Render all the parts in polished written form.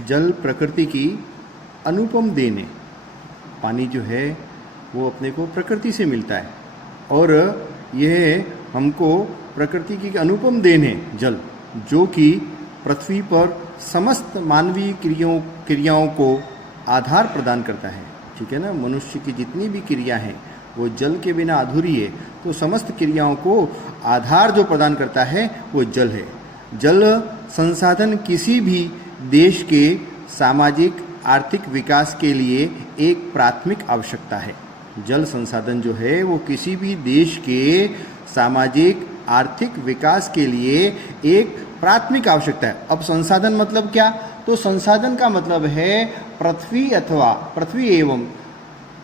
जल प्रकृति की अनुपम देन है। पानी जो है वो अपने को प्रकृति से मिलता है और यह हमको प्रकृति की अनुपम देन है जल, जो कि पृथ्वी पर समस्त मानवीय क्रियाओं को आधार प्रदान करता है। ठीक है ना, मनुष्य की जितनी भी क्रिया हैं वो जल के बिना अधूरी है। तो समस्त क्रियाओं को आधार जो प्रदान करता है वो जल है। जल संसाधन किसी भी देश के सामाजिक आर्थिक विकास के लिए एक प्राथमिक आवश्यकता है। जल संसाधन जो है वो किसी भी देश के सामाजिक आर्थिक विकास के लिए एक प्राथमिक आवश्यकता है। अब संसाधन मतलब क्या? तो संसाधन का मतलब है पृथ्वी एवं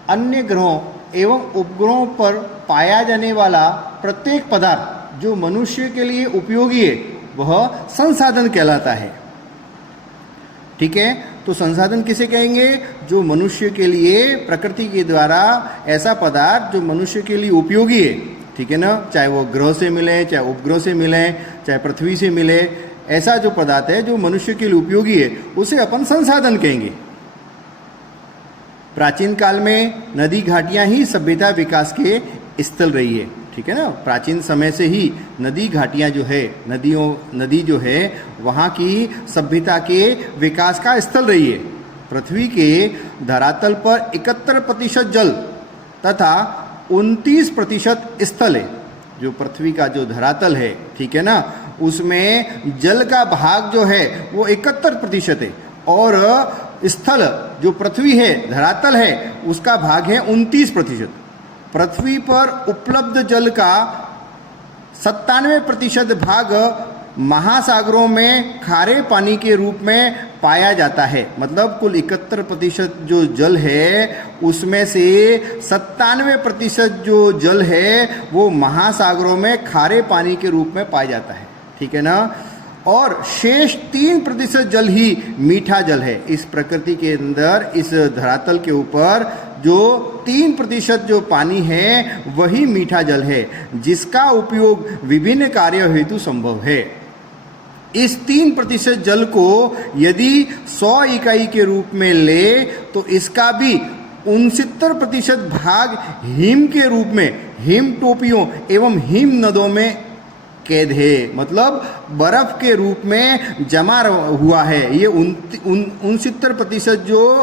अन्य ग्रहों एवं उपग्रहों पर पाया जाने वाला प्रत्येक पदार्थ जो मनुष्य के लिए उपयोगी है वह संसाधन कहलाता है। ठीक है, तो संसाधन किसे कहेंगे? जो मनुष्य के लिए प्रकृति के द्वारा ऐसा पदार्थ जो मनुष्य के लिए उपयोगी है। ठीक है ना, चाहे वो ग्रह से मिले, चाहे उपग्रह से मिले, चाहे पृथ्वी से मिले, ऐसा जो पदार्थ है जो मनुष्य के लिए उपयोगी है उसे अपन संसाधन कहेंगे। प्राचीन काल में नदी घाटियां ही सभ्यता विकास के स्थल रही है। ठीक है ना, प्राचीन समय से ही नदी घाटियां जो है, नदी जो है वहाँ की सभ्यता के विकास का स्थल रही है। पृथ्वी के धरातल पर 71% जल तथा 29% स्थल है। जो पृथ्वी का जो धरातल है, ठीक है ना, उसमें जल का भाग जो है वो 71% है और स्थल जो पृथ्वी है, धरातल है, उसका भाग है 29%। पृथ्वी पर उपलब्ध जल का 97% भाग महासागरों में खारे पानी के रूप में पाया जाता है। मतलब कुल 71% जो जल है उसमें से 97% जो जल है वो महासागरों में खारे पानी के रूप में पाया जाता है। ठीक है ना, और शेष 3% जल ही मीठा जल है। इस प्रकृति के अंदर, इस धरातल के ऊपर जो 3% जो पानी है वही मीठा जल है, जिसका उपयोग विभिन्न कार्यों हेतु संभव है। इस 3% जल को यदि 100 इकाई के रूप में ले तो इसका भी 69% भाग हिम के रूप में, हिम टोपियों एवं हिम नदों में कैद है। मतलब बर्फ के रूप में जमा हुआ है। ये 69% जो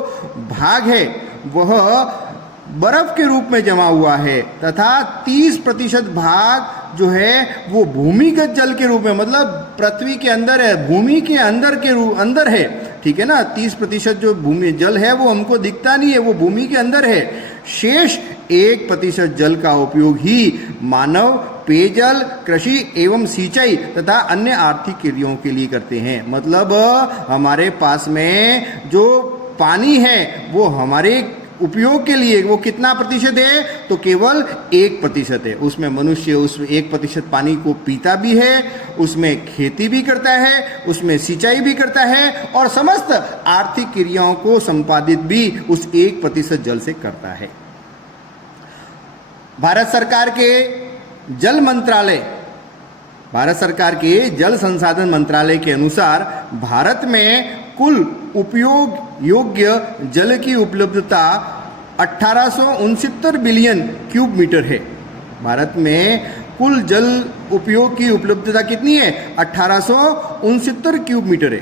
भाग है वह बर्फ के रूप में जमा हुआ है तथा 30% भाग जो है वो भूमिगत जल के रूप में, मतलब पृथ्वी के अंदर है, भूमि के अंदर है। ठीक है ना, 30% जो भूमि जल है वो हमको दिखता नहीं है, वो भूमि के अंदर है। शेष 1% जल का उपयोग ही मानव पेयजल, कृषि एवं सिंचाई तथा अन्य आर्थिक क्रियाओं के लिए करते हैं। मतलब हमारे पास में जो पानी है वो हमारे उपयोग के लिए वो कितना प्रतिशत है? तो केवल 1% है। उसमें मनुष्य उस 1% पानी को पीता भी है, उसमें खेती भी करता है, उसमें सिंचाई भी करता है और समस्त आर्थिक क्रियाओं को संपादित भी उस 1% जल से करता है। भारत सरकार के जल संसाधन मंत्रालय के अनुसार भारत में कुल उपयोग योग्य जल की उपलब्धता 1869 बिलियन क्यूब मीटर है। भारत में कुल जल उपयोग की उपलब्धता कितनी है? 1869 क्यूब मीटर है।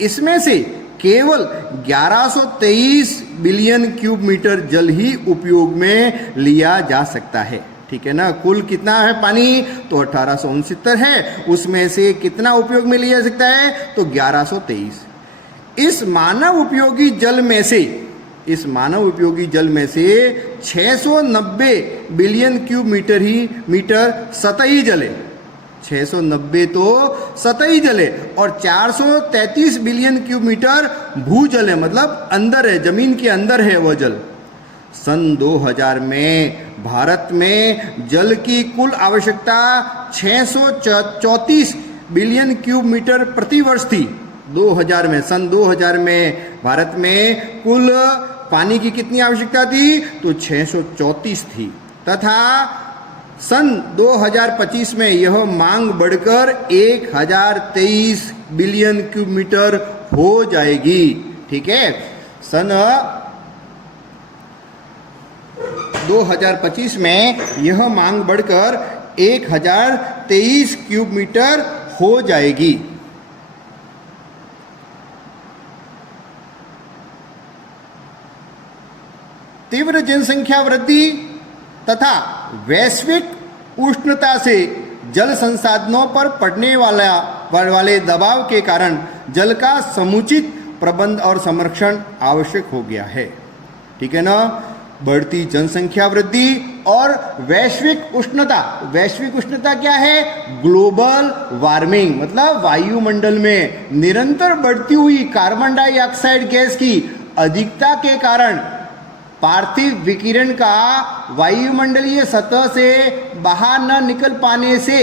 इसमें से केवल 1123 बिलियन क्यूब मीटर जल ही उपयोग में लिया जा सकता है। ठीक है ना, कुल कितना है पानी? तो 1869 है, उसमें से कितना उपयोग में लिया जा सकता है? तो 1123। इस मानव उपयोगी जल में से 690 बिलियन क्यूब मीटर सतही जल है। 690 तो सतही जल है और 433 बिलियन क्यूब मीटर भूजल है, मतलब अंदर है, जमीन के अंदर है वह जल। सन 2000 में भारत में जल की कुल आवश्यकता 634 बिलियन क्यूब मीटर प्रति वर्ष थी। 2000 में, सन 2000 में भारत में कुल पानी की कितनी आवश्यकता थी? तो 634 थी तथा सन 2025 में यह मांग बढ़कर 1023 बिलियन क्यूब मीटर हो जाएगी। ठीक है, सन 2025 में यह मांग बढ़कर 1023 क्यूब मीटर हो जाएगी। तीव्र जनसंख्या वृद्धि तथा वैश्विक उष्णता से जल संसाधनों पर पड़ने वाले दबाव के कारण जल का समुचित प्रबंध और संरक्षण आवश्यक हो गया है। ठीक है ना, बढ़ती जनसंख्या वृद्धि और वैश्विक उष्णता। वैश्विक उष्णता क्या है? ग्लोबल वार्मिंग, मतलब वायुमंडल में निरंतर बढ़ती हुई कार्बन डाइऑक्साइड गैस की अधिकता के कारण पार्थिव विकिरण का वायुमंडलीय सतह से बाहर न निकल पाने से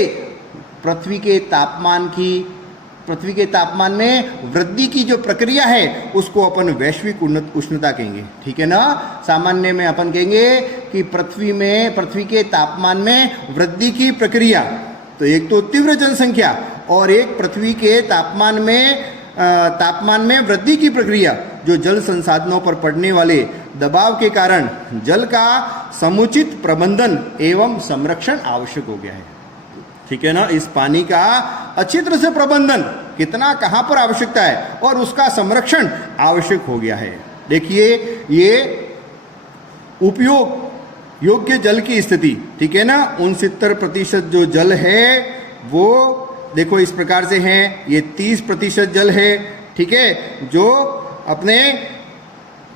पृथ्वी के तापमान में वृद्धि की जो प्रक्रिया है उसको अपन वैश्विक उष्णता कहेंगे। ठीक है ना, सामान्य में अपन कहेंगे कि पृथ्वी के तापमान में वृद्धि की प्रक्रिया। तो एक तो तीव्र जनसंख्या और एक पृथ्वी के तापमान में वृद्धि की प्रक्रिया, जो जल संसाधनों पर पड़ने वाले दबाव के कारण जल का समुचित प्रबंधन एवं संरक्षण आवश्यक हो गया है। ठीक है ना, इस पानी का अच्छी तरह से प्रबंधन कितना कहाँ पर आवश्यकता है और उसका संरक्षण आवश्यक हो गया है। देखिए, ये उपयोग योग्य जल की स्थिति, ठीक है ना, 69% जो जल है वो देखो इस प्रकार से है। ये 30% जल है, ठीक है, जो अपने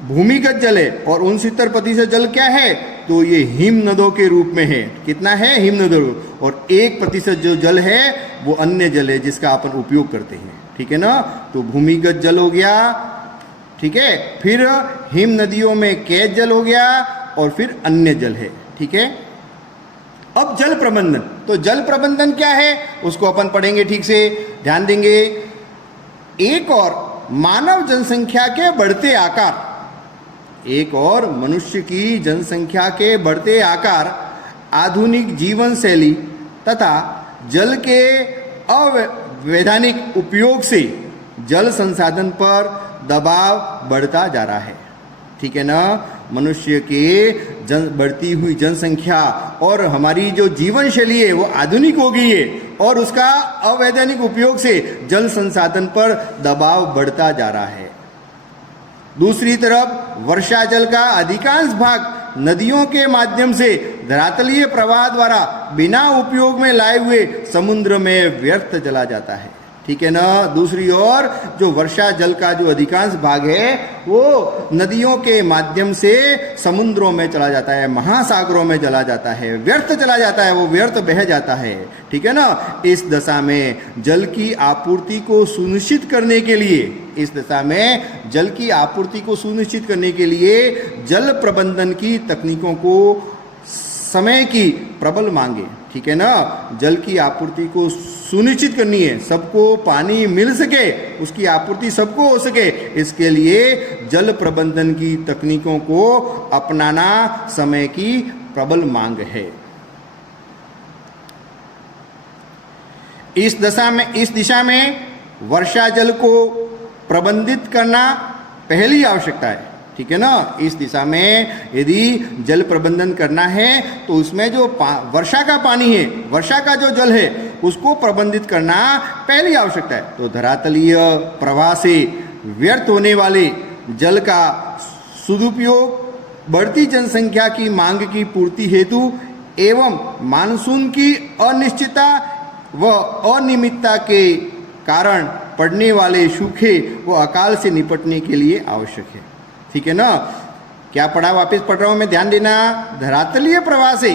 भूमिगत जल है, और 69% जल क्या है? तो ये हिम नदों के रूप में है। कितना है? हिम नदों। और 1% जो जल है वो अन्य जल है जिसका अपन उपयोग करते हैं। ठीक है ना, तो भूमिगत जल हो गया, ठीक है, फिर हिम नदियों में कैद जल हो गया और फिर अन्य जल है। ठीक है, अब जल प्रबंधन। तो जल प्रबंधन क्या है उसको अपन पढ़ेंगे, ठीक से ध्यान देंगे। एक और मानव जनसंख्या के बढ़ते आकार, एक और मनुष्य की जनसंख्या के बढ़ते आकार, आधुनिक जीवन शैली तथा जल के अवैधानिक उपयोग से जल संसाधन पर दबाव बढ़ता जा रहा है। ठीक है ना, मनुष्य के बढ़ती हुई जनसंख्या और हमारी जो जीवन शैली है वो आधुनिक हो गई है और उसका अवैधानिक उपयोग से जल संसाधन पर दबाव बढ़ता जा रहा है। दूसरी तरफ वर्षा जल का अधिकांश भाग नदियों के माध्यम से धरातलीय प्रवाह द्वारा बिना उपयोग में लाए हुए समुद्र में व्यर्थ चला जाता है। ठीक है ना, दूसरी ओर जो वर्षा जल का जो अधिकांश भाग है वो नदियों के माध्यम से समुद्रों में चला जाता है, महासागरों में चला जाता है, व्यर्थ चला जाता है, वो व्यर्थ बह जाता है। ठीक है ना, इस दशा में जल की आपूर्ति को सुनिश्चित करने के लिए, इस दशा में जल की आपूर्ति को सुनिश्चित करने के लिए जल प्रबंधन की तकनीकों को समय की प्रबल मांगे। ठीक है ना, जल की आपूर्ति को सुनिश्चित करनी है, सबको पानी मिल सके, उसकी आपूर्ति सबको हो सके, इसके लिए जल प्रबंधन की तकनीकों को अपनाना समय की प्रबल मांग है। इस दिशा में वर्षा जल को प्रबंधित करना पहली आवश्यकता है। ठीक है ना, इस दिशा में यदि जल प्रबंधन करना है तो उसमें जो वर्षा का पानी है, वर्षा का जो जल है उसको प्रबंधित करना पहली आवश्यकता है। तो धरातलीय प्रवाह से व्यर्थ होने वाले जल का सदुपयोग, बढ़ती जनसंख्या की मांग की पूर्ति हेतु एवं मानसून की अनिश्चितता व अनियमितता के कारण पड़ने वाले सूखे व अकाल से निपटने के लिए आवश्यक है। ठीक है ना, क्या पढ़ा, वापस पढ़ रहा हूं मैं, ध्यान देना। धरातलीय प्रवाह से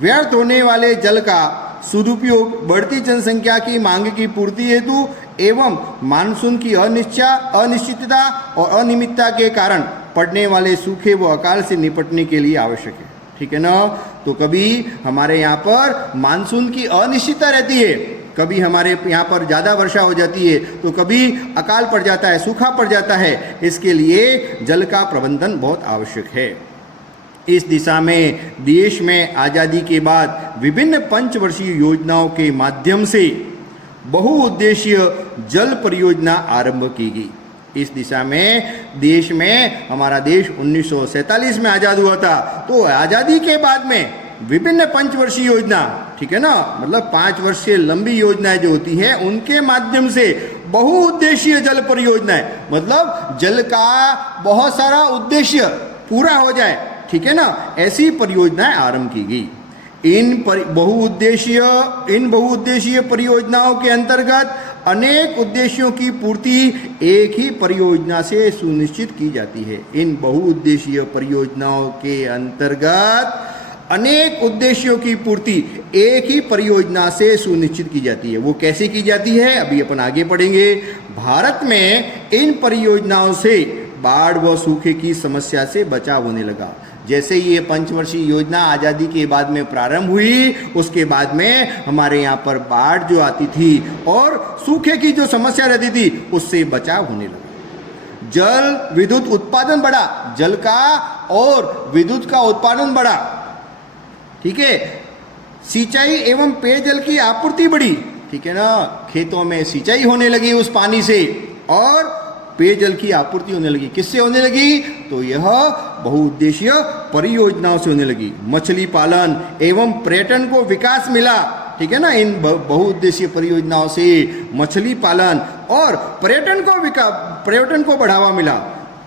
व्यर्थ होने वाले जल का सदुपयोग, बढ़ती जनसंख्या की मांग की पूर्ति हेतु एवं मानसून की अनिश्चितता और अनियमितता के कारण पड़ने वाले सूखे व अकाल से निपटने के लिए आवश्यक है। ठीक है ना, तो कभी हमारे यहाँ पर मानसून की अनिश्चितता रहती है, कभी हमारे यहाँ पर ज़्यादा वर्षा हो जाती है तो कभी अकाल पड़ जाता है, सूखा पड़ जाता है। इसके लिए जल का प्रबंधन बहुत आवश्यक है। इस दिशा में देश में आज़ादी के बाद विभिन्न पंचवर्षीय योजनाओं के माध्यम से बहुउद्देशीय जल परियोजना आरंभ की गई। इस दिशा में देश में हमारा देश 1947 में आज़ाद हुआ था, तो आज़ादी के बाद में विभिन्न पंचवर्षीय योजना, ठीक है ना, मतलब 5 वर्ष से लंबी योजनाएं जो होती है उनके माध्यम से बहुउद्देशीय जल परियोजनाएं, मतलब जल का बहुत सारा उद्देश्य पूरा हो जाए, ठीक है ना, ऐसी परियोजनाएं आरंभ की गई। इन बहुउद्देशीय परियोजनाओं के अंतर्गत अनेक उद्देश्यों की पूर्ति एक ही परियोजना से सुनिश्चित की जाती है। इन बहुउद्देशीय परियोजनाओं के अंतर्गत अनेक उद्देश्यों की पूर्ति एक ही परियोजना से सुनिश्चित की जाती है। वो कैसे की जाती है, अभी अपन आगे पढ़ेंगे। भारत में इन परियोजनाओं से बाढ़ व सूखे की समस्या से बचाव होने लगा। जैसे ये पंचवर्षीय योजना आज़ादी के बाद में प्रारंभ हुई, उसके बाद में हमारे यहाँ पर बाढ़ जो आती थी और सूखे की जो समस्या रहती थी उससे बचाव होने लगा। जल विद्युत उत्पादन बढ़ा, जल का और विद्युत का उत्पादन बढ़ा, ठीक है। सिंचाई एवं पेयजल की आपूर्ति बढ़ी, ठीक है ना, खेतों में सिंचाई होने लगी उस पानी से और पेयजल की आपूर्ति होने लगी। किससे होने लगी, तो यह बहुउद्देशीय परियोजनाओं से होने लगी। मछली पालन एवं पर्यटन को विकास मिला, ठीक है ना, इन बहुउद्देशीय परियोजनाओं से मछली पालन और पर्यटन को बढ़ावा मिला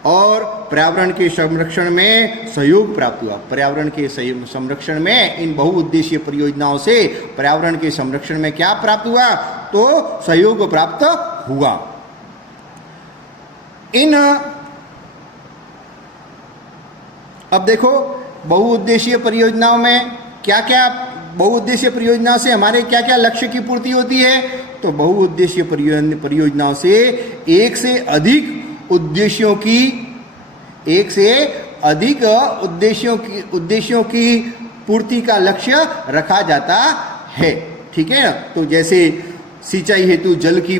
और पर्यावरण के संरक्षण में सहयोग प्राप्त हुआ। पर्यावरण के संरक्षण में इन बहुउद्देशीय परियोजनाओं से पर्यावरण के संरक्षण में क्या प्राप्त हुआ, तो सहयोग प्राप्त हुआ। अब देखो बहुउद्देशीय परियोजनाओं में क्या क्या, बहुउद्देशीय परियोजनाओं से हमारे क्या क्या लक्ष्य की पूर्ति होती है, तो बहुउद्देशीय परियोजनाओं से एक से अधिक उद्देश्यों की पूर्ति का लक्ष्य रखा जाता है, ठीक है ना। तो जैसे सिंचाई हेतु जल की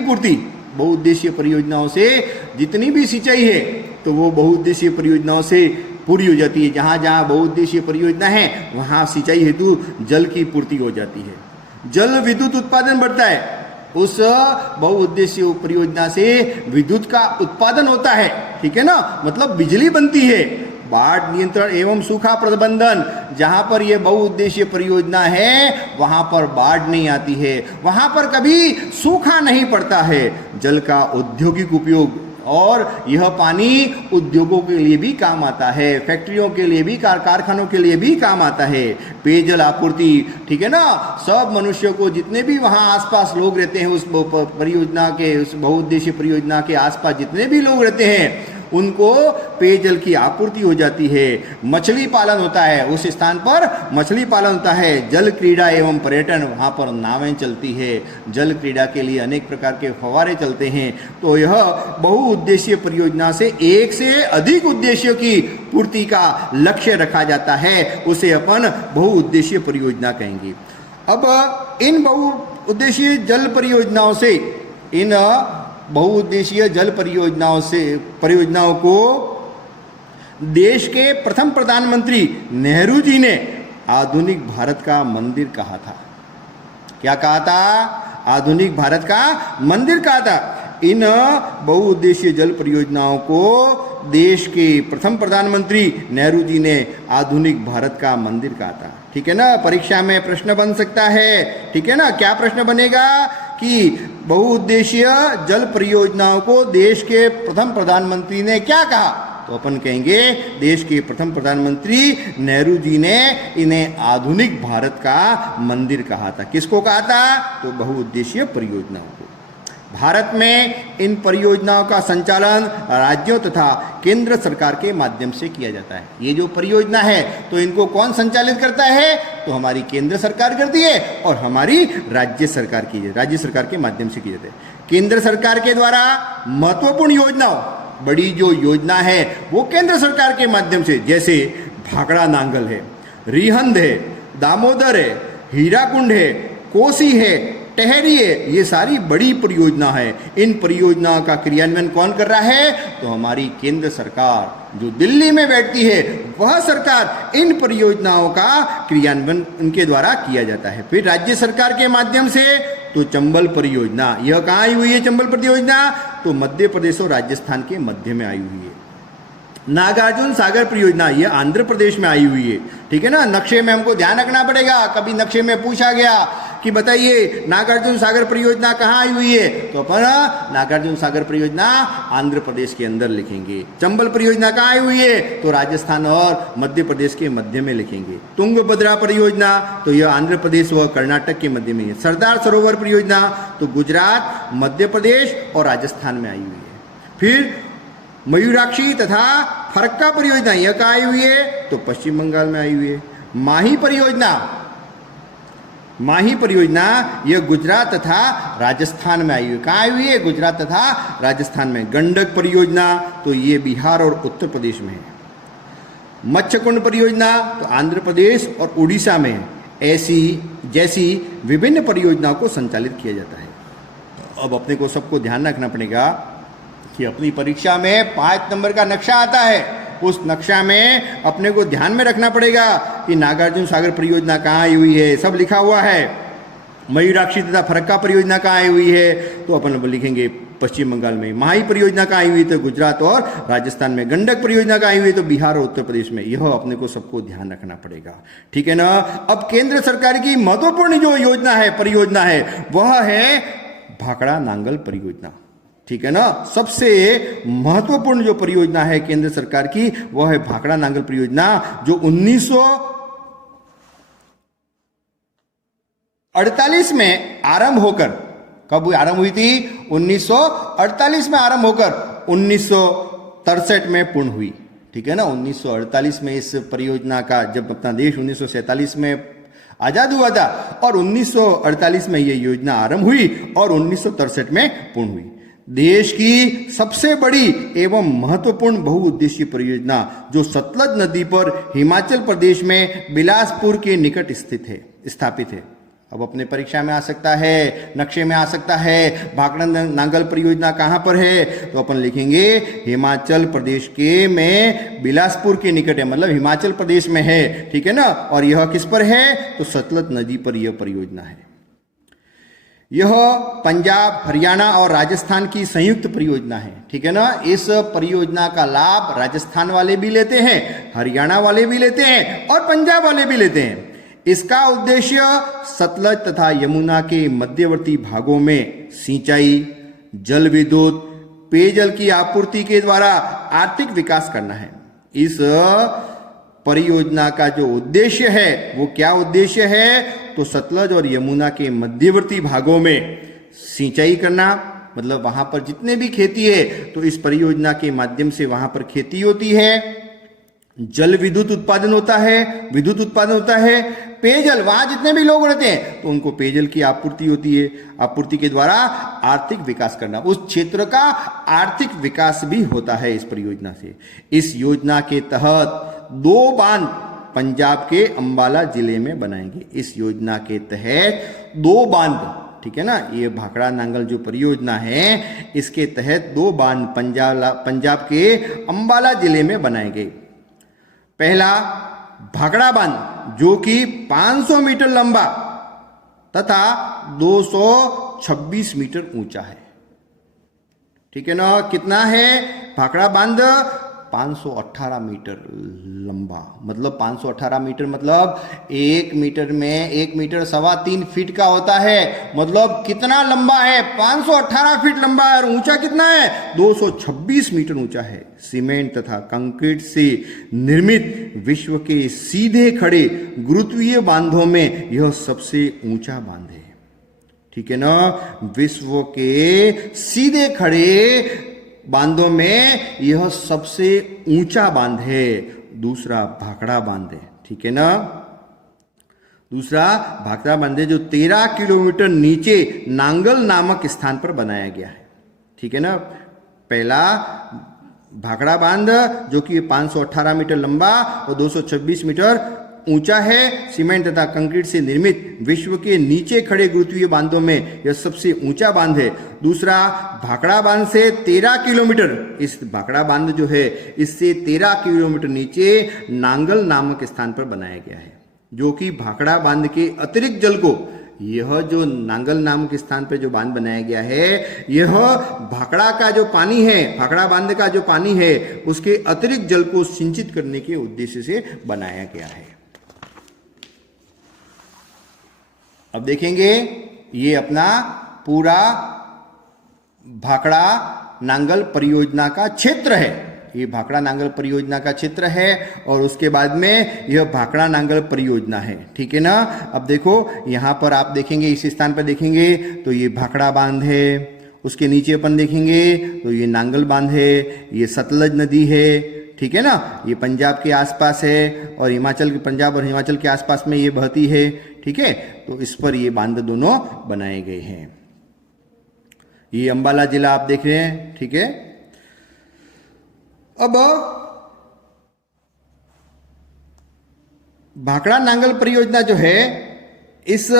पूर्ति, बहुउद्देशीय परियोजनाओं से जितनी भी सिंचाई है तो वो बहुउद्देशीय परियोजनाओं से पूरी हो जाती है। जहाँ जहाँ बहुउद्देशीय परियोजना है वहाँ सिंचाई हेतु जल की पूर्ति हो जाती है। जल विद्युत उत्पादन बढ़ता है, उस बहुउद्देशीय परियोजना से विद्युत का उत्पादन होता है, ठीक है ना, मतलब बिजली बनती है। बाढ़ नियंत्रण एवं सूखा प्रबंधन, जहाँ पर यह बहुउद्देशीय परियोजना है वहाँ पर बाढ़ नहीं आती है, वहाँ पर कभी सूखा नहीं पड़ता है। जल का औद्योगिक उपयोग, और यह पानी उद्योगों के लिए भी काम आता है, फैक्ट्रियों के लिए भी, कारखानों के लिए भी काम आता है। पेयजल आपूर्ति, ठीक है ना, सब मनुष्यों को, जितने भी वहाँ आसपास लोग रहते हैं उस परियोजना के, उस बहुउद्देशीय परियोजना के आसपास जितने भी लोग रहते हैं उनको पेयजल की आपूर्ति हो जाती है। मछली पालन होता है, उस स्थान पर मछली पालन होता है। जल क्रीड़ा एवं पर्यटन, वहाँ पर नावें चलती है, जल क्रीड़ा के लिए अनेक प्रकार के फव्वारे चलते हैं। तो यह बहुउद्देशीय परियोजना से एक से अधिक उद्देश्यों की पूर्ति का लक्ष्य रखा जाता है, उसे अपन बहुउद्देशीय परियोजना कहेंगे। अब इन बहुउद्देशीय जल परियोजनाओं से, इन बहुउद्देशीय जल परियोजनाओं को देश के प्रथम प्रधानमंत्री नेहरू जी ने आधुनिक भारत का मंदिर कहा था। क्या कहा था? आधुनिक भारत का मंदिर कहा था। इन बहुउद्देशीय जल परियोजनाओं को देश के प्रथम प्रधानमंत्री नेहरू जी ने आधुनिक भारत का मंदिर कहा था, ठीक है ना। परीक्षा में प्रश्न बन सकता है, ठीक है ना। क्या प्रश्न बनेगा कि बहुउद्देशीय जल परियोजनाओं को देश के प्रथम प्रधानमंत्री ने क्या कहा, तो अपन कहेंगे देश के प्रथम प्रधानमंत्री नेहरू जी ने इन्हें आधुनिक भारत का मंदिर कहा था। किसको कहा था? तो बहुउद्देशीय परियोजनाओं को। भारत में इन परियोजनाओं का संचालन राज्यों तथा केंद्र सरकार के माध्यम से किया जाता है। ये जो परियोजना है तो इनको कौन संचालित करता है? तो हमारी केंद्र सरकार करती है और हमारी राज्य सरकार के माध्यम से की जाती है। केंद्र सरकार के द्वारा महत्वपूर्ण योजनाओं, बड़ी जो योजना है वो केंद्र सरकार के माध्यम से, जैसे भाखड़ा नांगल है, रिहंद है, दामोदर है, हीराकुंड है, कोसी है, टहरी है, ये सारी बड़ी परियोजना है। इन परियोजनाओं का क्रियान्वयन कौन कर रहा है? तो हमारी केंद्र सरकार जो दिल्ली में बैठती है वह सरकार इन परियोजनाओं का क्रियान्वयन उनके द्वारा किया जाता है। फिर राज्य सरकार के माध्यम से, तो चंबल परियोजना, यह कहाँ आई हुई है चंबल परियोजना? तो मध्य प्रदेश और राजस्थान के मध्य में आई हुई है। नागार्जुन सागर परियोजना, यह आंध्र प्रदेश में आई हुई है। ठीक है ना, नक्शे में हमको ध्यान रखना पड़ेगा, कभी नक्शे में पूछा गया कि बताइए नागार्जुन सागर परियोजना कहाँ आई हुई है, तो अपन नागार्जुन सागर परियोजना आंध्र प्रदेश के अंदर लिखेंगे। चंबल परियोजना कहाँ आई हुई है, तो राजस्थान और मध्य प्रदेश के मध्य में लिखेंगे। तुंगभद्रा परियोजना, तो यह आंध्र प्रदेश व कर्नाटक के मध्य में है। सरदार सरोवर परियोजना, तो गुजरात, मध्य प्रदेश और राजस्थान में आई हुई है। फिर मयूराक्षी तथा फरक्का परियोजना, यह कहाँ आई हुई है, तो पश्चिम बंगाल में आई हुई है। माही परियोजना, माही परियोजना यह गुजरात तथा राजस्थान में आई हुई है। कहाँ आई हुई है, गुजरात तथा राजस्थान में। गंडक परियोजना, तो ये बिहार और उत्तर प्रदेश में है। मत्स्यकुंड परियोजना, तो आंध्र प्रदेश और उड़ीसा में है। ऐसी जैसी विभिन्न परियोजनाओं को संचालित किया जाता है। अब अपने को सबको ध्यान रखना पड़ेगा कि अपनी परीक्षा में 5 नंबर का नक्शा आता है, उस नक्शा में अपने को ध्यान में रखना पड़ेगा कि नागार्जुन सागर परियोजना कहाँ आई हुई है, सब लिखा हुआ है। मयूराक्षी तथा फरक्का परियोजना कहाँ आई हुई है, तो अपन लिखेंगे पश्चिम बंगाल में। माही परियोजना कहाँ आई हुई, तो गुजरात और राजस्थान में। गंडक परियोजना कहाँ आई हुई, तो बिहार और उत्तर प्रदेश में। यह अपने को सबको ध्यान रखना पड़ेगा, ठीक है ना। अब केंद्र सरकार की महत्वपूर्ण जो योजना है, परियोजना है, वह है भाखड़ा नांगल परियोजना, ठीक है ना। सबसे महत्वपूर्ण जो परियोजना है केंद्र सरकार की, वह है भाखड़ा नांगल परियोजना, जो 1948 में आरंभ होकर, कब आरंभ हुई थी, 1948 में आरंभ होकर 1963 में पूर्ण हुई, ठीक है ना। 1948 में इस परियोजना का, जब अपना देश 1947 में आजाद हुआ था, और 1948 में यह योजना आरंभ हुई और 1963 में पूर्ण हुई। देश की सबसे बड़ी एवं महत्वपूर्ण बहुउद्देशीय परियोजना, जो सतलज नदी पर हिमाचल प्रदेश में बिलासपुर के निकट स्थापित है। अब अपने परीक्षा में आ सकता है, नक्शे में आ सकता है, भाखड़ा नांगल परियोजना कहाँ पर है, तो अपन लिखेंगे हिमाचल प्रदेश के में बिलासपुर के निकट है, मतलब हिमाचल प्रदेश में है, ठीक है ना। और यह किस पर है, तो सतलज नदी पर यह परियोजना है। यह पंजाब, हरियाणा और राजस्थान की संयुक्त परियोजना है, ठीक है ना। इस परियोजना का लाभ राजस्थान वाले भी लेते हैं, हरियाणा वाले भी लेते हैं और पंजाब वाले भी लेते हैं। इसका उद्देश्य सतलज तथा यमुना के मध्यवर्ती भागों में सिंचाई, जल विद्युत, पेयजल की आपूर्ति के द्वारा आर्थिक विकास करना है। इस परियोजना का जो उद्देश्य है, वो क्या उद्देश्य है, तो सतलज और यमुना के मध्यवर्ती भागों में सिंचाई करना, मतलब वहां पर जितने भी खेती है, तो इस परियोजना के माध्यम से वहां पर खेती होती है। जल विद्युत उत्पादन होता है, पेयजल, वहां जितने भी लोग रहते हैं तो उनको पेयजल की आपूर्ति होती है। आपूर्ति के द्वारा आर्थिक विकास करना, उस क्षेत्र का आर्थिक विकास भी होता है इस परियोजना से। इस योजना के तहत 2 बांध पंजाब के अंबाला जिले में बनाएंगे। इस योजना के तहत 2 बांध, ठीक है ना, ये भाखड़ा नांगल जो परियोजना है, इसके तहत 2 बांध पंजाब के अंबाला जिले में बनाए गए। पहला भाखड़ा बांध, जो कि 500 मीटर लंबा तथा 226 मीटर ऊंचा है, ठीक है ना। कितना है भाखड़ा बांध, 518 मीटर लंबा, मतलब 518 मीटर मतलब 1 मीटर में 1 मीटर 3.25 फीट का होता है। मतलब कितना लंबा है, 518 फीट लंबा है। और ऊंचा कितना है, 226 मीटर ऊंचा है। सीमेंट तथा कंक्रीट से निर्मित विश्व के सीधे खड़े गुरुत्वीय बांधों में यह सबसे ऊंचा बांध है, ठीक है ना। विश्व के सीधे खड़े बांधों में यह सबसे ऊंचा बांध है। दूसरा भाखड़ा बांध है, ठीक है ना। दूसरा भाखड़ा बांध है, जो 13 किलोमीटर नीचे नांगल नामक स्थान पर बनाया गया है, ठीक है ना। पहला भाखड़ा बांध, जो कि 518 मीटर लंबा और 226 मीटर ऊंचा है, सीमेंट तथा कंक्रीट से निर्मित विश्व के नीचे खड़े गुरुत्वीय बांधों में यह सबसे ऊंचा बांध है। दूसरा भाखड़ा बांध से 13 किलोमीटर, इस भाखड़ा बांध जो है इससे 13 किलोमीटर नीचे नांगल नामक स्थान पर बनाया गया है, जो कि भाखड़ा बांध के अतिरिक्त जल को यह जो नांगल नामक स्थान पे जो बांध बनाया गया है, यह भाखड़ा का जो पानी है, भाखड़ा बांध का जो पानी है, उसके अतिरिक्त जल को सिंचित करने के उद्देश्य से बनाया गया है। अब देखेंगे ये अपना पूरा भाखड़ा नांगल परियोजना का क्षेत्र है। ये भाखड़ा नांगल परियोजना का क्षेत्र है और उसके बाद में यह भाखड़ा नांगल परियोजना है, ठीक है ना। अब देखो यहां पर आप देखेंगे, इस स्थान पर देखेंगे तो ये भाखड़ा बांध है, उसके नीचे अपन देखेंगे तो ये नांगल बांध है, ये सतलज नदी है, ठीक है ना। ये पंजाब के आसपास है और पंजाब और हिमाचल के आसपास में ये बहती है, ठीक है। तो इस पर ये बांध दोनों बनाए गए हैं। ये अंबाला जिला आप देख रहे हैं, ठीक है। अब भाखड़ा नांगल परियोजना जो है, इस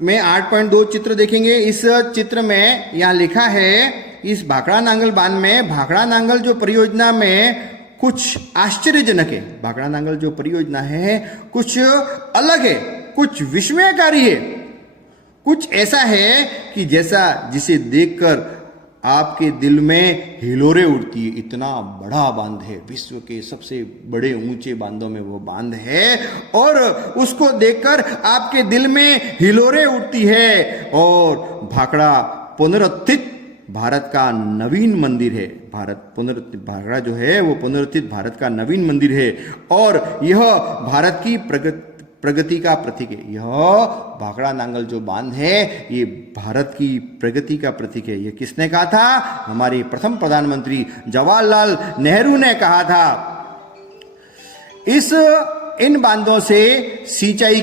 में 8.2 चित्र देखेंगे। इस चित्र में यहां लिखा है, इस भाखड़ा नांगल बांध में भाखड़ा नांगल जो परियोजना में कुछ आश्चर्यजनक है। भाखड़ा नांगल जो परियोजना है कुछ अलग है, कुछ विस्मयकारी है, कुछ ऐसा है कि जिसे देखकर आपके दिल में हिलोरे उठती है। इतना बड़ा बांध है, विश्व के सबसे बड़े ऊंचे बांधों में वो बांध है और उसको देखकर आपके दिल में हिलोरे उठती है। और भाखड़ा पुनरुत्थित भारत का नवीन मंदिर है। भाखड़ा जो है वो पुनरुत्थित भारत का नवीन मंदिर है और यह भारत की प्रगति का प्रतीक है। यह भाखड़ा नांगल जो बांध है ये भारत की प्रगति का प्रतीक है। ये किसने कहा था? हमारे प्रथम प्रधानमंत्री जवाहरलाल नेहरू ने कहा था। इन बांधों से सिंचाई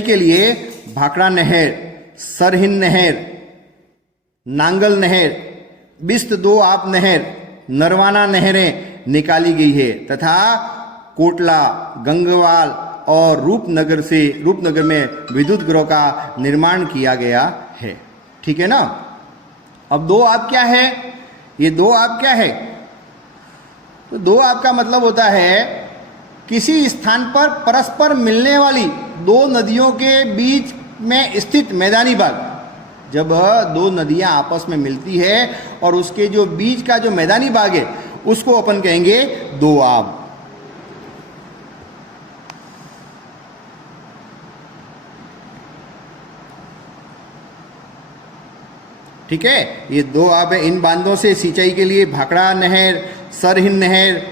के लिए भाखड़ा नहर, सरहिंद नहर, नांगल नहर, बिस्त दो आप नहर, नरवाना नहरें निकाली गई है तथा कोटला, गंगवाल और रूपनगर में विद्युत गृह का निर्माण किया गया है, ठीक है ना। अब दो आप क्या है? ये दो आप क्या है? तो दो आप का मतलब होता है किसी स्थान पर परस्पर मिलने वाली दो नदियों के बीच में स्थित मैदानी भाग। जब दो नदियां आपस में मिलती है और उसके जो बीच का जो मैदानी भाग है उसको अपन कहेंगे दोआब। ठीक है, ये दो आब है। इन बांधों से सिंचाई के लिए भाखड़ा नहर, सरहिंद नहर,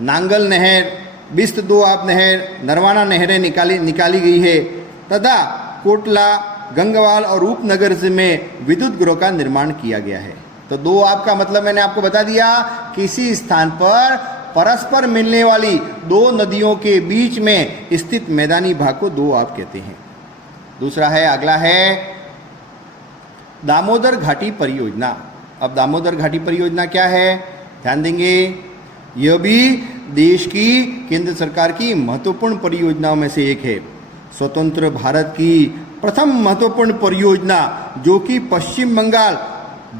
नांगल नहर, बिस्त दो आब नहर, नरवाना नहरें निकाली गई है तथा कोटला, गंगवाल और रूपनगर में विद्युत गृह का निर्माण किया गया है। तो दो आप का मतलब मैंने आपको बता दिया, किसी स्थान पर परस्पर मिलने वाली दो नदियों के बीच में स्थित मैदानी भाग को दो आप कहते हैं। दूसरा है, अगला है दामोदर घाटी परियोजना। अब दामोदर घाटी परियोजना क्या है? ध्यान देंगे, यह भी देश की केंद्र सरकार की महत्वपूर्ण परियोजनाओं में से एक है। स्वतंत्र भारत की प्रथम महत्वपूर्ण परियोजना जो कि पश्चिम बंगाल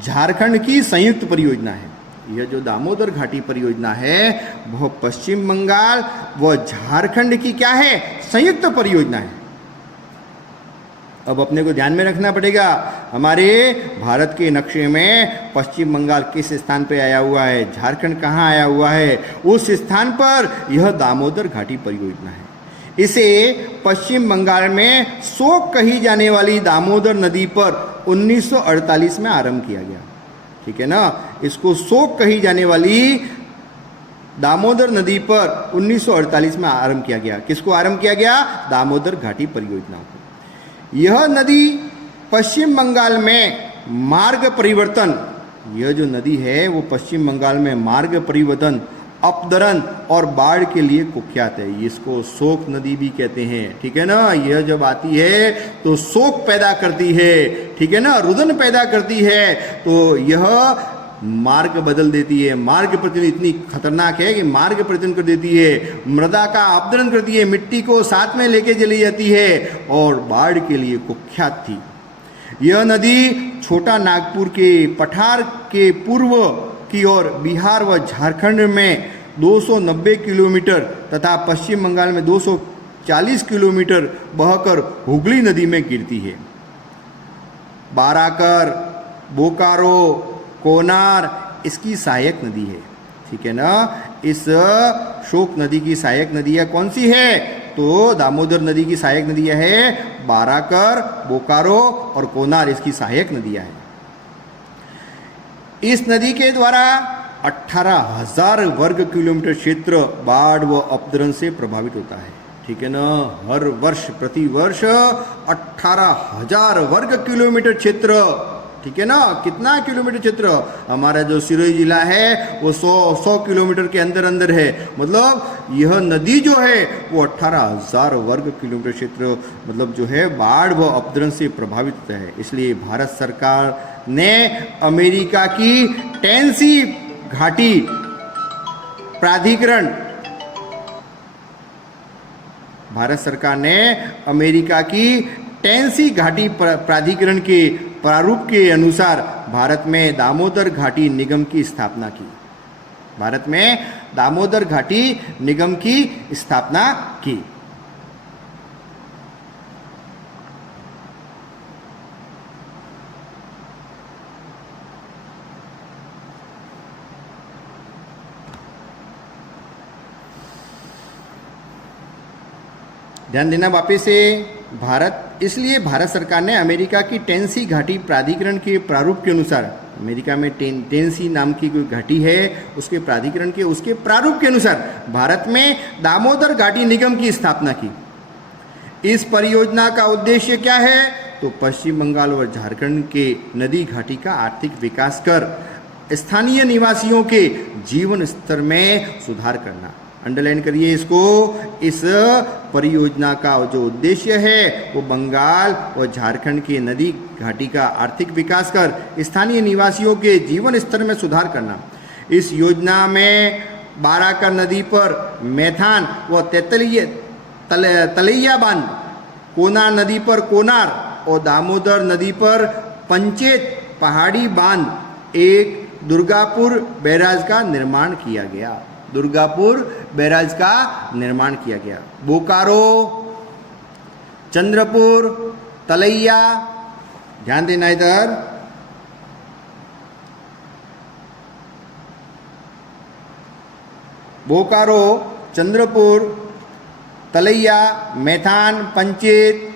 झारखंड की संयुक्त परियोजना है। यह जो दामोदर घाटी परियोजना है वह पश्चिम बंगाल व झारखंड की क्या है? संयुक्त परियोजना है। अब अपने को ध्यान में रखना पड़ेगा, हमारे भारत के नक्शे में पश्चिम बंगाल किस स्थान पे आया हुआ है, झारखंड कहाँ आया हुआ है, उस स्थान पर यह दामोदर घाटी परियोजना है। इसे पश्चिम बंगाल में शोक कही जाने वाली दामोदर नदी पर 1948 में आरंभ किया गया, ठीक है ना। इसको शोक कही जाने वाली दामोदर नदी पर 1948 में आरंभ किया गया। किसको आरंभ किया गया? दामोदर घाटी परियोजना को। यह नदी पश्चिम बंगाल में मार्ग परिवर्तन, यह जो नदी है वो पश्चिम बंगाल में मार्ग परिवर्तन, अपदरन और बाढ़ के लिए कुख्यात है। इसको शोक नदी भी कहते हैं, ठीक है ना। यह जब आती है तो शोक पैदा करती है, ठीक है ना, रुदन पैदा करती है। तो यह मार्ग बदल देती है, मार्ग परिवर्तन इतनी खतरनाक है कि मार्ग परिवर्तन कर देती है, मृदा का अपदरन करती है, मिट्टी को साथ में लेके चली जाती है और बाढ़ के लिए कुख्यात थी। यह नदी छोटा नागपुर के पठार के पूर्व की ओर बिहार व झारखंड में 290 किलोमीटर तथा पश्चिम बंगाल में 240 किलोमीटर बहकर हुगली नदी में गिरती है। बाराकर, बोकारो, कोनार इसकी सहायक नदी है। ठीक है ना। इस शोक नदी की सहायक नदियां कौन सी है? तो दामोदर नदी की सहायक नदियां है बाराकर, बोकारो और कोनार इसकी सहायक नदियां हैं। इस नदी के द्वारा 18,000 वर्ग किलोमीटर क्षेत्र बाढ़ व अपद्रन से प्रभावित होता है। ठीक है ना। हर वर्ष प्रति वर्ष 18,000 वर्ग किलोमीटर क्षेत्र, ठीक है ना। कितना किलोमीटर क्षेत्र? हमारा जो सिरोही जिला है वो 100 किलोमीटर के अंदर अंदर है। मतलब यह नदी जो है वो 18,000 वर्ग किलोमीटर क्षेत्र मतलब जो है बाढ़ व अपद्रन से प्रभावित होता है। इसलिए भारत सरकार ने अमेरिका की टेनेसी घाटी प्राधिकरण, भारत सरकार ने अमेरिका की टेनेसी घाटी प्राधिकरण के प्रारूप के अनुसार भारत में दामोदर घाटी निगम की स्थापना की। भारत में दामोदर घाटी निगम की स्थापना की। ध्यान देना वापस से इसलिए भारत सरकार ने अमेरिका की टेनेसी घाटी प्राधिकरण के प्रारूप के अनुसार, अमेरिका में टेनेसी नाम की कोई घाटी है उसके प्राधिकरण के उसके प्रारूप के अनुसार भारत में दामोदर घाटी निगम की स्थापना की। इस परियोजना का उद्देश्य क्या है? तो पश्चिम बंगाल और झारखंड के नदी घाटी का आर्थिक विकास कर स्थानीय निवासियों के जीवन स्तर में सुधार करना। अंडरलाइन करिए इसको। इस परियोजना का जो उद्देश्य है वो बंगाल और झारखंड के नदी घाटी का आर्थिक विकास कर स्थानीय निवासियों के जीवन स्तर में सुधार करना। इस योजना में बाराकर नदी पर मैथान व तलैया बांध, कोनार नदी पर कोनार और दामोदर नदी पर पंचेत पहाड़ी बांध एक दुर्गापुर बैराज का निर्माण किया गया। दुर्गापुर बैराज का निर्माण किया गया। बोकारो, चंद्रपुर, तलैया, ध्यान देना इधर, बोकारो, चंद्रपुर, तलैया, मैथान, पंचेत,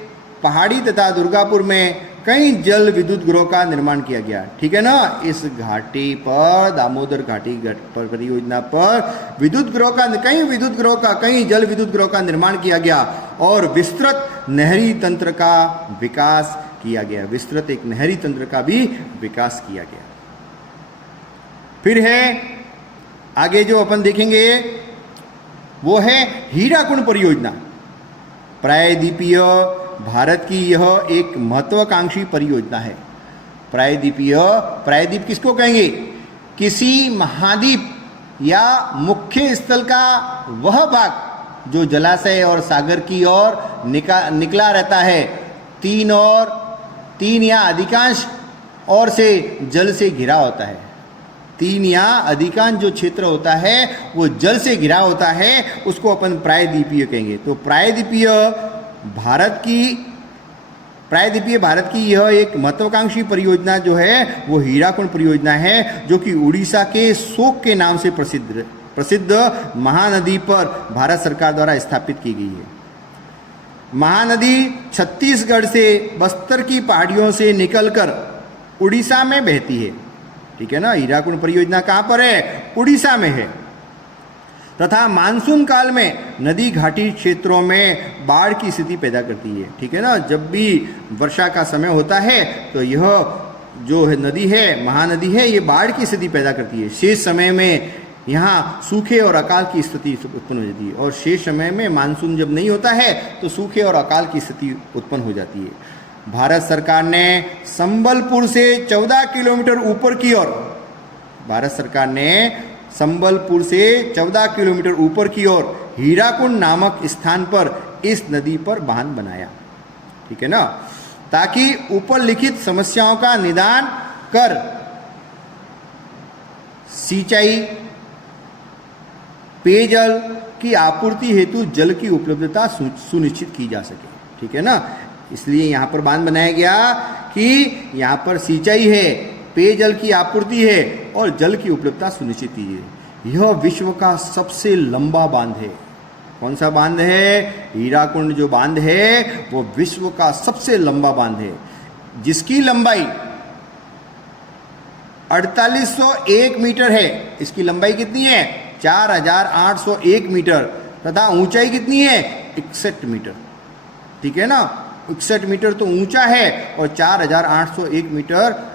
पहाड़ी तथा दुर्गापुर में कई जल विद्युत गृहों का निर्माण किया गया। ठीक है ना। इस घाटी पर, दामोदर घाटी पर परियोजना पर कई जल विद्युत गृहों का निर्माण किया गया और विस्तृत नहरी तंत्र का विकास किया गया। विस्तृत एक नहरी तंत्र का भी विकास किया गया। फिर है आगे जो अपन देखेंगे वो है हीराकुंड परियोजना। प्रायद्वीपीय भारत की यह एक महत्वाकांक्षी परियोजना है। प्रायद्वीप किसको कहेंगे? किसी महाद्वीप या मुख्य स्थल का वह भाग जो जलाशय और सागर की ओर निकला रहता है, तीन या अधिकांश ओर से जल से घिरा होता है। तीन या अधिकांश जो क्षेत्र होता है वो जल से घिरा होता है, उसको अपन प्रायद्वीपीय कहेंगे। तो प्रायद्वीपीय भारत की यह एक महत्वाकांक्षी परियोजना जो है वो हीराकुंड परियोजना है, जो कि उड़ीसा के शोक के नाम से प्रसिद्ध महानदी पर भारत सरकार द्वारा स्थापित की गई है। महानदी छत्तीसगढ़ से बस्तर की पहाड़ियों से निकलकर उड़ीसा में बहती है। ठीक है ना। हीराकुंड परियोजना कहाँ पर है? उड़ीसा में है। तथा मानसून काल में नदी घाटी क्षेत्रों में बाढ़ की स्थिति पैदा करती है। ठीक है ना। जब भी वर्षा का समय होता है तो यह जो है नदी है, महानदी है, ये बाढ़ की स्थिति पैदा करती है। शेष समय में यहाँ सूखे और अकाल की स्थिति उत्पन्न हो जाती है, और शेष समय में मानसून जब नहीं होता है तो सूखे और अकाल की स्थिति उत्पन्न हो जाती है। भारत सरकार ने संबलपुर से 14 किलोमीटर ऊपर की ओर, भारत सरकार ने संबलपुर से 14 किलोमीटर ऊपर की ओर हीराकुंड नामक स्थान पर इस नदी पर बांध बनाया। ठीक है ना। ताकि ऊपर लिखित समस्याओं का निदान कर सिंचाई, पेयजल की आपूर्ति हेतु जल की उपलब्धता सुनिश्चित की जा सके। ठीक है ना, इसलिए यहाँ पर बांध बनाया गया कि यहाँ पर सिंचाई है, पेयजल की आपूर्ति है और जल की उपलब्धता सुनिश्चित कीजिए। यह विश्व का सबसे लंबा बांध है। कौन सा बांध है? हीराकुंड जो बांध है वो विश्व का सबसे लंबा बांध है, जिसकी लंबाई 4801 मीटर है। इसकी लंबाई कितनी है? 4801 मीटर तथा ऊंचाई कितनी है? 61 मीटर। ठीक है ना, 61 मीटर तो ऊंचा है और 4801 मीटर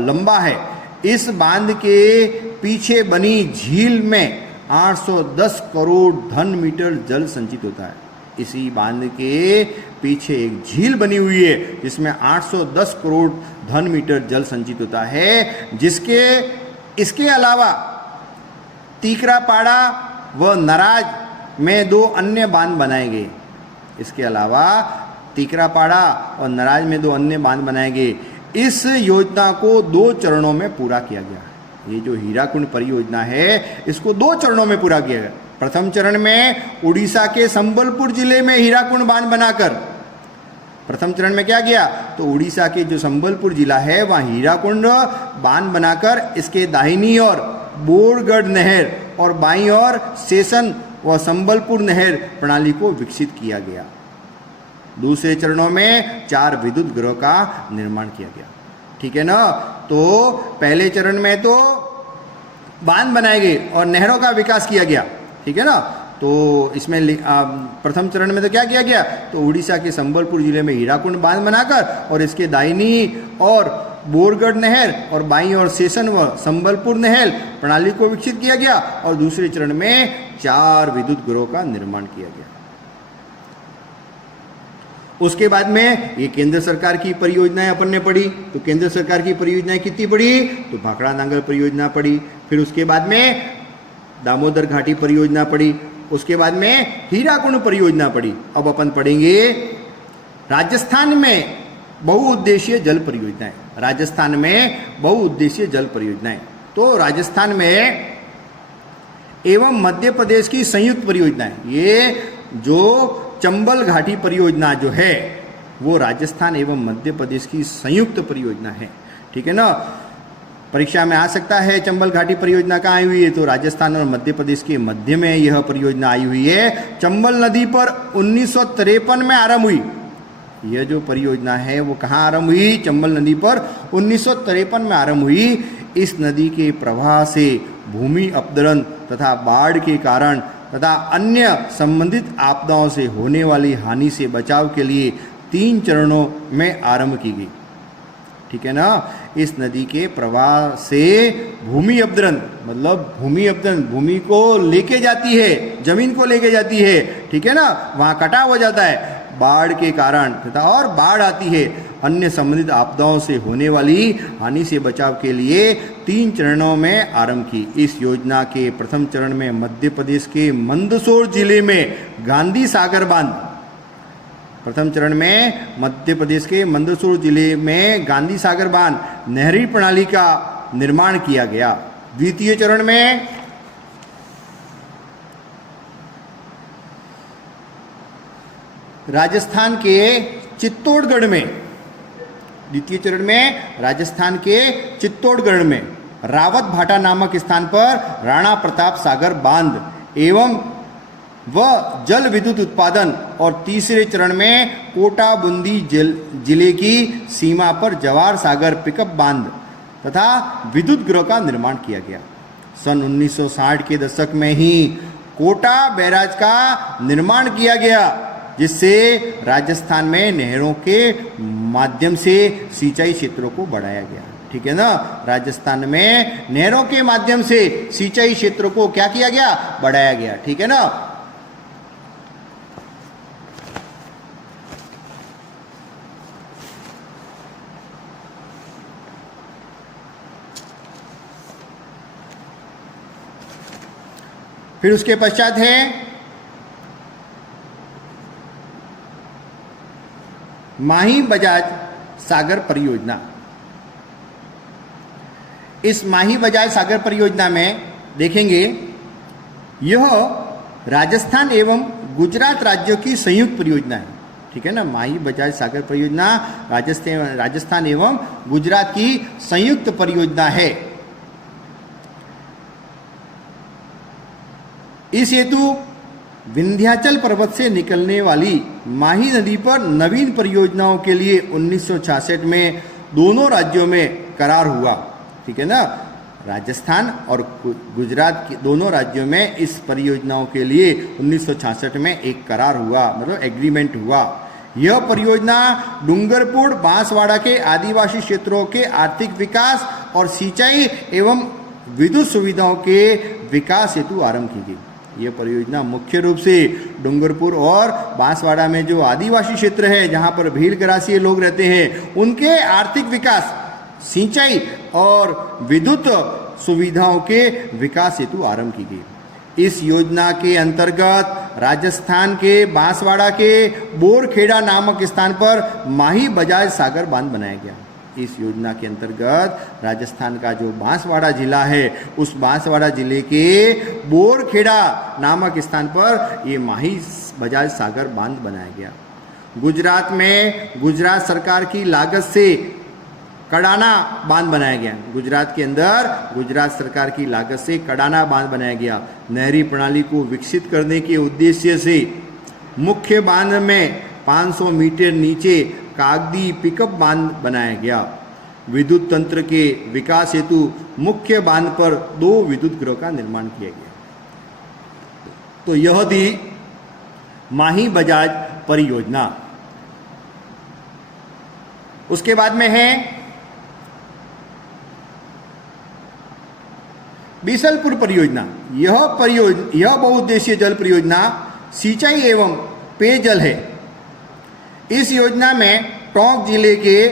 लंबा है। इस बांध के पीछे बनी झील में 810 करोड़ घन मीटर जल संचित होता है। इसी बांध के पीछे एक झील बनी हुई है जिसमें 810 करोड़ घन मीटर जल संचित होता है, इसके अलावा तीकरापाड़ा व नराज में 2 अन्य बांध बनाए गए। इसके अलावा तीकरापाड़ा और नराज में 2 अन्य बांध बनाए गए। इस योजना को 2 चरणों में पूरा किया गया। ये जो हीराकुंड परियोजना है इसको 2 चरणों में पूरा किया गया। प्रथम चरण में उड़ीसा के संबलपुर जिले में हीराकुंड बांध बनाकर, प्रथम चरण में क्या किया? तो उड़ीसा के जो संबलपुर जिला है वहाँ हीराकुंड बांध बनाकर इसके दाहिनी ओर बोरगढ़ नहर और बाईं ओर सेशन व संबलपुर नहर प्रणाली को विकसित किया गया। दूसरे चरणों में 4 विद्युत गृह का निर्माण किया गया। ठीक है ना, तो पहले चरण में तो बांध बनाए गए और नहरों का विकास किया गया। ठीक है ना, तो इसमें प्रथम चरण में तो क्या किया गया? तो उड़ीसा के संबलपुर जिले में हीराकुंड बांध बनाकर और इसके दाहिनी और बोरगढ़ नहर और बाईं ओर सेशन व संबलपुर नहर प्रणाली को विकसित किया गया। और दूसरे चरण में 4 विद्युत गृहों का निर्माण किया गया। उसके बाद में ये केंद्र सरकार की परियोजनाएं अपन ने पढ़ी। तो केंद्र सरकार की परियोजनाएं कितनी पढ़ी? तो भाखड़ा नांगल परियोजना पढ़ी, फिर उसके बाद में दामोदर घाटी परियोजना पढ़ी, उसके बाद में हीराकुंड परियोजना पढ़ी। अब अपन पढ़ेंगे राजस्थान में बहुउद्देशीय जल परियोजनाएं। राजस्थान में बहुउद्देशीय जल परियोजनाएं, तो राजस्थान में एवं मध्य प्रदेश की संयुक्त परियोजनाएं। ये जो चंबल घाटी परियोजना जो है वो राजस्थान एवं मध्य प्रदेश की संयुक्त परियोजना है। ठीक है ना, परीक्षा में आ सकता है चंबल घाटी परियोजना कहाँ आई हुई है? तो राजस्थान और मध्य प्रदेश के मध्य में यह परियोजना आई हुई है। चंबल नदी पर 1953 में आरंभ हुई। यह जो परियोजना है वो कहाँ आरंभ हुई? चंबल नदी पर 1953 में आरंभ हुई। इस नदी के प्रवाह से भूमि अपरदन तथा बाढ़ के कारण तथा अन्य संबंधित आपदाओं से होने वाली हानि से बचाव के लिए 3 चरणों में आरंभ की गई। ठीक है ना, इस नदी के प्रवाह से भूमि अपरदन मतलब भूमि को लेके जाती है, जमीन को लेके जाती है। ठीक है ना, वहाँ कटाव हो जाता है बाढ़ के कारण तथा और बाढ़ आती है। अन्य संबंधित आपदाओं से होने वाली हानि से बचाव के लिए 3 चरणों में आरंभ की। इस योजना के प्रथम चरण में मध्य प्रदेश के मंदसौर जिले में गांधी सागर बांध, प्रथम चरण में मध्य प्रदेश के मंदसौर जिले में गांधी सागर बांध नहरी प्रणाली का निर्माण किया गया। द्वितीय चरण में राजस्थान के चित्तौड़गढ़ में, द्वितीय चरण में राजस्थान के चित्तौड़गढ़ में रावत भाटा नामक स्थान पर राणा प्रताप सागर बांध एवं व जल विद्युत उत्पादन, और तीसरे चरण में कोटा बूंदी जिले की सीमा पर जवाहर सागर पिकअप बांध तथा विद्युत गृह का निर्माण किया गया। सन 1960 के दशक में ही कोटा बैराज का निर्माण किया गया, जिससे राजस्थान में नहरों के माध्यम से सिंचाई क्षेत्रों को बढ़ाया गया। ठीक है ना, राजस्थान में नहरों के माध्यम से सिंचाई क्षेत्रों को क्या किया गया? बढ़ाया गया। ठीक है ना, फिर उसके पश्चात है माही बजाज सागर परियोजना। इस माही बजाज सागर परियोजना में देखेंगे, यह राजस्थान एवं गुजरात राज्यों की संयुक्त परियोजना है। ठीक है ना, माही बजाज सागर परियोजना राजस्थान एवं गुजरात की संयुक्त परियोजना है। इस हेतु विंध्याचल पर्वत से निकलने वाली माही नदी पर नवीन परियोजनाओं के लिए 1966 में दोनों राज्यों में करार हुआ। ठीक है ना, राजस्थान और गुजरात के दोनों राज्यों में इस परियोजनाओं के लिए 1966 में एक करार हुआ, मतलब एग्रीमेंट हुआ। यह परियोजना डूंगरपुर बांसवाड़ा के आदिवासी क्षेत्रों के आर्थिक विकास और सिंचाई एवं विद्युत सुविधाओं के विकास हेतु आरंभ की गई। यह परियोजना मुख्य रूप से डूंगरपुर और बांसवाड़ा में जो आदिवासी क्षेत्र है, जहां पर भील गरासिए लोग रहते हैं, उनके आर्थिक विकास, सिंचाई और विद्युत सुविधाओं के विकास हेतु आरंभ की गई। इस योजना के अंतर्गत राजस्थान के बांसवाड़ा के बोरखेड़ा नामक स्थान पर माही बजाज सागर बांध बनाया गया। इस योजना के अंतर्गत राजस्थान का जो बांसवाड़ा जिला है, उस बांसवाड़ा जिले के बोरखेड़ा नामक स्थान पर ये माही बजाज सागर बांध बनाया गया। गुजरात में गुजरात सरकार की लागत से कडाना बांध बनाया गया। गुजरात के अंदर गुजरात सरकार की लागत से कडाना बांध बनाया गया। नहरी प्रणाली को विकसित करने के उद्देश्य से मुख्य बांध में 500 मीटर नीचे कागदी पिकअप बांध बनाया गया। विद्युत तंत्र के विकास हेतु मुख्य बांध पर 2 विद्युत गृह का निर्माण किया गया। तो यह थी माही बजाज परियोजना। उसके बाद में है बीसलपुर परियोजना। यह बहुउद्देशीय जल परियोजना सिंचाई एवं पेयजल है। इस योजना में टोंक जिले के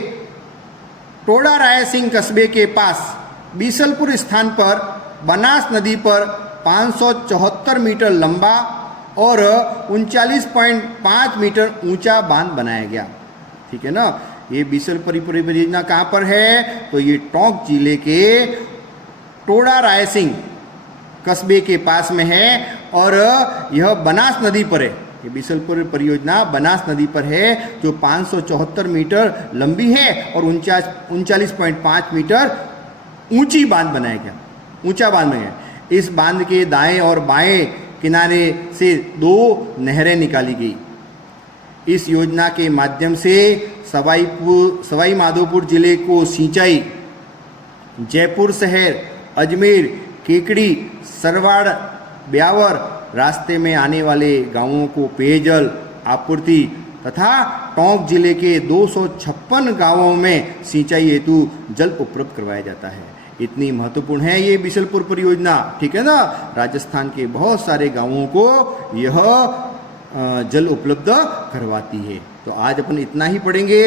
टोडा रायसिंह कस्बे के पास बीसलपुर स्थान पर बनास नदी पर 574 मीटर लंबा और 39.5 मीटर ऊंचा बांध बनाया गया। ठीक है ना, ये बीसलपुर परियोजना कहाँ पर है? तो ये टोंक जिले के टोडा रायसिंह कस्बे के पास में है और यह बनास नदी पर है। ये बीसलपुर परियोजना बनास नदी पर है, जो 574 मीटर लंबी है और 39.5 मीटर ऊंची बांध बनाया गया, ऊंचा बांध बनाया गया। इस बांध के दाएं और बाएं किनारे से 2 नहरें निकाली गई। इस योजना के माध्यम से सवाई माधोपुर जिले को सिंचाई, जयपुर शहर, अजमेर, केकड़ी, सरवाड़, ब्यावर रास्ते में आने वाले गांवों को पेयजल आपूर्ति तथा टोंक जिले के 256 गांवों में सिंचाई हेतु जल उपलब्ध करवाया जाता है। इतनी महत्वपूर्ण है ये बीसलपुर परियोजना। ठीक है ना, राजस्थान के बहुत सारे गांवों को यह जल उपलब्ध करवाती है। तो आज अपन इतना ही पढ़ेंगे।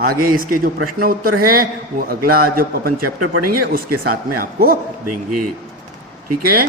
आगे इसके जो प्रश्न उत्तर है वो अगला जब अपन चैप्टर पढ़ेंगे उसके साथ में आपको देंगे। ठीक है।